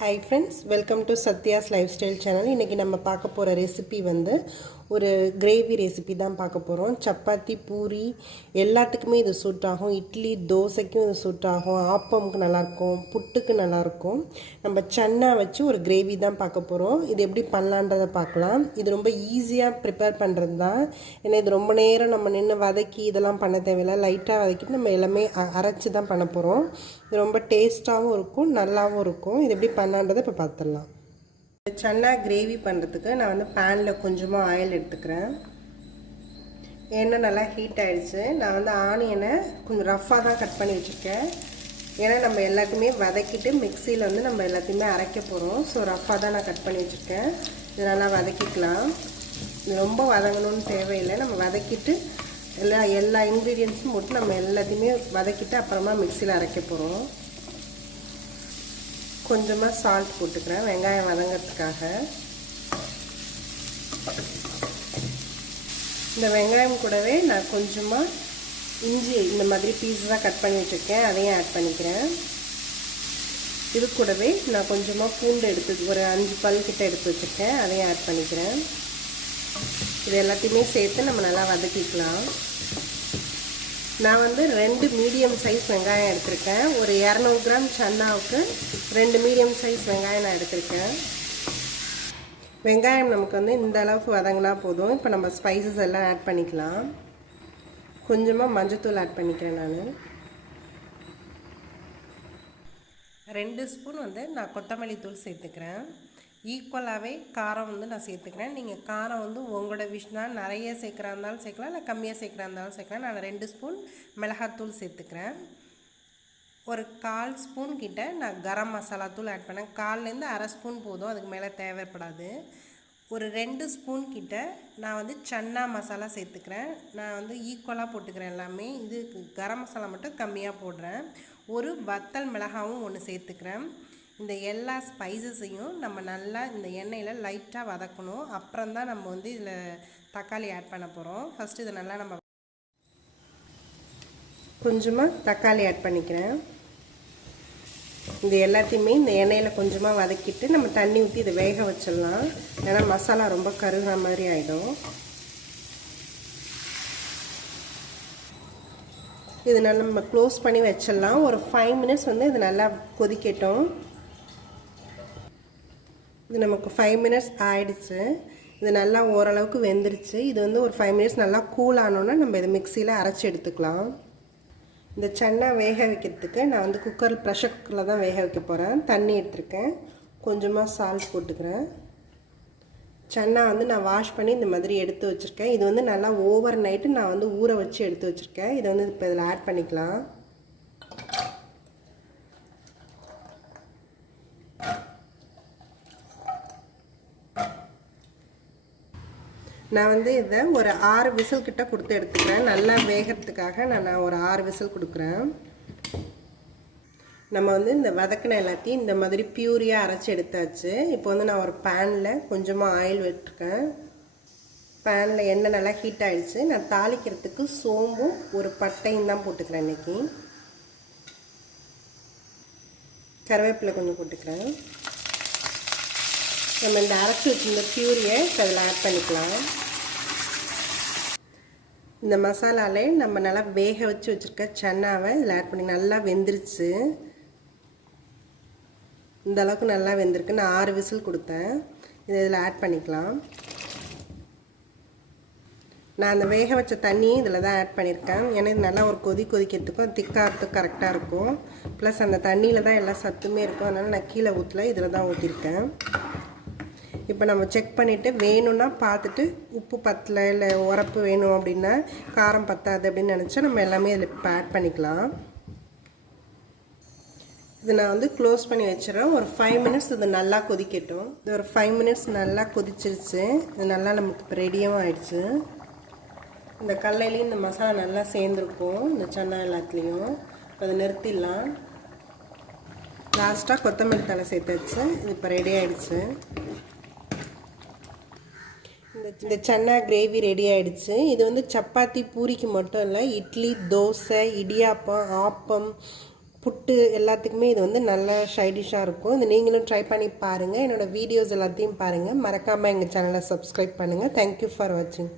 Hi friends, welcome to Satya's Lifestyle channel. இன்னைக்கு நம்ம பார்க்க போற ரெசிபி ஒரு கிரேவி ரெசிபி தான் பார்க்க போறோம். சப்பாத்தி, பூரி எல்லாத்துக்குமே இது சூட் ஆகும். இட்லி, தோசைக்கும் இது சூட் ஆகும். ஆப்பம்க்கு நல்லா இருக்கும், புட்டுக்கு நல்லா இருக்கும். நம்ம சன்னா வச்சு ஒரு கிரேவி தான் பார்க்க போறோம். இது எப்படி பண்ணலாம்ன்றதை பார்க்கலாம். இது ரொம்ப ஈஸியா ப்ரிப்பேர் பண்றது தான். ஏன்னா இது ரொம்ப நேரம் நம்ம நின்று வதக்கி இதெல்லாம் பண்ண தேவையில்லை. லைட்டாக வதக்கிட்டு நம்ம எல்லாமே அரைச்சி தான் பண்ண போகிறோம். இது ரொம்ப டேஸ்ட்டாகவும் இருக்கும், நல்லாவும் இருக்கும். இது எப்படி பண்ணலான்றதை இப்போ பார்த்துடலாம். சன்னா கிரேவி பண்ணுறதுக்கு நான் பேனில் கொஞ்சமாக ஆயில் எடுத்துக்கிறேன். எண்ணெய் நல்லா ஹீட் ஆகிடுச்சு. நான் ஆனியனை கொஞ்சம் ரஃப்பாக தான் கட் பண்ணி வச்சுருக்கேன். ஏன்னா நம்ம எல்லாத்தையுமே வதக்கிட்டு மிக்சியில் நம்ம எல்லாத்தையுமே அரைக்க போகிறோம். ஸோ ரஃப்பாக தான் நான் கட் பண்ணி வச்சுருக்கேன். இது நல்லா வதக்கிக்கலாம். இது ரொம்ப வதங்கணும்னு தேவையில்லை. நம்ம வதக்கிட்டு எல்லா இன்க்ரீடியன்ஸும் போட்டு நம்ம எல்லாத்தையுமே வதக்கிட்டு அப்புறமா மிக்சியில் அரைக்க போகிறோம். கொஞ்சமாக சால்ட் போட்டுக்கிறேன் வெங்காயம் வதங்கிறதுக்காக. இந்த வெங்காயம் கூடவே நான் கொஞ்சமாக இஞ்சி இந்த மாதிரி பீஸாக கட் பண்ணி வச்சுருக்கேன், அதையும் ஆட் பண்ணிக்கிறேன். இது கூடவே நான் கொஞ்சமாக பூண்டு எடுத்து ஒரு 5 பல் கிட்ட எடுத்து வச்சுருக்கேன், அதையும் ஆட் பண்ணிக்கிறேன். இது எல்லாத்தையுமே சேர்த்து நம்ம நல்லா வதக்கிக்கலாம். நான் 2 மீடியம் சைஸ் வெங்காயம் எடுத்திருக்கேன். ஒரு 200 கிராம் சன்னாவுக்கு 2 மீடியம் சைஸ் வெங்காயம் நான் எடுத்திருக்கேன். வெங்காயம் நமக்கு இந்த அளவுக்கு வதங்கினா போதும். இப்போ நம்ம ஸ்பைசஸ் எல்லாம் ஆட் பண்ணிக்கலாம். கொஞ்சமாக மஞ்சத்தூள் ஆட் பண்ணிக்கிறேன். நான் 2 ஸ்பூன் நான் கொத்தமல்லி தூள் சேர்த்துக்கிறேன். ஈக்குவலாகவே காரம் நான் சேர்த்துக்கிறேன். நீங்கள் காரம் உங்களோட விஷ் தான். நிறைய சேர்க்குறா இருந்தாலும் சேர்க்கலாம், இல்லை கம்மியாக சேர்க்குறா இருந்தாலும் சேர்க்கலாம். நான் 2 ஸ்பூன் மிளகாத்தூள் சேர்த்துக்கிறேன். ஒரு 1/4 ஸ்பூன் கிட்ட நான் கரம் மசாலா தூள் ஆட் பண்ணேன். 1/4லேருந்து அரை ஸ்பூன் போதும், அதுக்கு மேலே தேவைப்படாது. ஒரு 2 ஸ்பூன் கிட்ட நான் சன்னா மசாலா சேர்த்துக்கிறேன். நான் ஈக்குவலாக போட்டுக்கிறேன் எல்லாமே. இது கரம் மசாலா மட்டும் கம்மியாக போடுறேன். ஒரு வத்தல் மிளகாவும் ஒன்று சேர்த்துக்கிறேன். இந்த எல்லா ஸ்பைசஸையும் நம்ம நல்லா இந்த எண்ணெயில் லைட்டாக வதக்கணும். அப்புறம் தான் நம்ம இதில் தக்காளி ஆட் பண்ண போகிறோம். ஃபஸ்ட்டு இதை நல்லா நம்ம கொஞ்சமாக தக்காளி ஆட் பண்ணிக்கிறேன். இது எல்லாத்தையுமே இந்த எண்ணெயில் கொஞ்சமாக வதக்கிட்டு நம்ம தண்ணி ஊற்றி இதை வேக வச்சிடலாம். ஏன்னா மசாலா ரொம்ப கருகிற மாதிரி ஆகிடும். இது நல்லா நம்ம க்ளோஸ் பண்ணி வச்சிடலாம். ஒரு 5 மினிட்ஸ் இது நல்லா கொதிக்கட்டும். இது நமக்கு 5 மினிட்ஸ் ஆயிடுச்சு. இது நல்லா ஓரளவுக்கு வெந்துருச்சு. இது ஒரு 5 மினிட்ஸ் நல்லா கூல் ஆனோன்னா நம்ம இதை மிக்சியில் அரைச்சி எடுத்துக்கலாம். இந்த சன்னா வேக வைக்கிறதுக்கு நான் ப்ரெஷர் குக்கரில் தான் வேக வைக்க போகிறேன். தண்ணி எடுத்துருக்கேன், கொஞ்சமாக சால்ட் போட்டுக்கிறேன். சன்னா நான் வாஷ் பண்ணி இந்த மாதிரி எடுத்து வச்சுருக்கேன். இது நல்லா ஓவர் நைட்டு நான் ஊற வச்சு எடுத்து வச்சுருக்கேன். இதை இப்போ இதில் ஆட் பண்ணிக்கலாம். நான் இதை ஒரு 6 விசில் கிட்ட கொடுத்து எடுத்துக்கிறேன். நல்லா வேகிறதுக்காக நான் ஒரு 6 விசில் கொடுக்குறேன். நம்ம இந்த வதக்கின எல்லாத்தையும் இந்த மாதிரி பியூரியாக அரைச்சி எடுத்தாச்சு. இப்போ நான் ஒரு பேனில் கொஞ்சமாக ஆயில் விட்டுருக்கேன். பேனில் எண்ணெய் நல்லா ஹீட் ஆகிடுச்சு. நான் தாளிக்கிறதுக்கு சோம்பும் ஒரு பட்டையும் தான் போட்டுக்கிறேன். இன்றைக்கி கருவேப்பிலை கொஞ்சம் போட்டுக்கிறேன். நம்ம இந்த அரைச்சி வச்சுருந்த பியூரியை அதில் ஆட் பண்ணிக்கலாம். இந்த மசாலாலே நம்ம நல்லா வேக வச்சு வச்சுருக்க சன்னாவை இதில் ஆட் பண்ணி நல்லா வெந்துருச்சு. இந்த அளவுக்கு நல்லா வெந்திருக்கு. நான் 6 விசில் கொடுத்தேன். இதை இதில் ஆட் பண்ணிக்கலாம். நான் அந்த வேக வச்ச தண்ணியும் இதில் தான் ஆட் பண்ணியிருக்கேன். ஏன்னா இது நல்லா ஒரு கொதிக்கிறதுக்கும் திக்காகிறதுக்கும் கரெக்டாக இருக்கும். ப்ளஸ் அந்த தண்ணியில் தான் எல்லா சத்துமே இருக்கும். அதனால் நான் கீழே ஊற்றல, இதில் தான் ஊற்றிருக்கேன். இப்போ நம்ம செக் பண்ணிவிட்டு வேணும்னா பார்த்துட்டு உப்பு பத்தலை இல்லை உரப்பு வேணும் அப்படின்னா காரம் பத்தாது அப்படின்னு நினச்சா நம்ம எல்லாமே இதில் இப்போ ஆட் பண்ணிக்கலாம். இது நான் க்ளோஸ் பண்ணி வச்சிடறேன். ஒரு 5 மினிட்ஸ் இது நல்லா கொதிக்கட்டும். இது ஒரு 5 மினிட்ஸ் நல்லா கொதிச்சிருச்சு. இது நல்லா நமக்கு இப்போ ரெடியாகவும் ஆயிடுச்சு. இந்த கடலையிலையும் இந்த மசாலா நல்லா சேர்ந்துருக்கும், இந்த சன்னா எல்லாத்துலேயும். அதை நிறுத்திடலாம். லாஸ்ட்டாக கொத்தமல்லி தழை சேர்த்தாச்சு. இது இப்போ ரெடி ஆகிடுச்சு. இந்த சன்னா கிரேவி ரெடி ஆகிடுச்சு. இது சப்பாத்தி பூரிக்கு மட்டும் இல்லை, இட்லி, தோசை, இடியாப்பம், ஆப்பம், புட்டு எல்லாத்துக்குமே இது வந்து நல்ல சைடிஷாக இருக்கும். இது நீங்களும் ட்ரை பண்ணி பாருங்கள். என்னோடய வீடியோஸ் எல்லாத்தையும் பாருங்கள். மறக்காமல் எங்கள் சேனலை சப்ஸ்கிரைப் பண்ணுங்கள். தேங்க்யூ ஃபார் வாட்சிங்.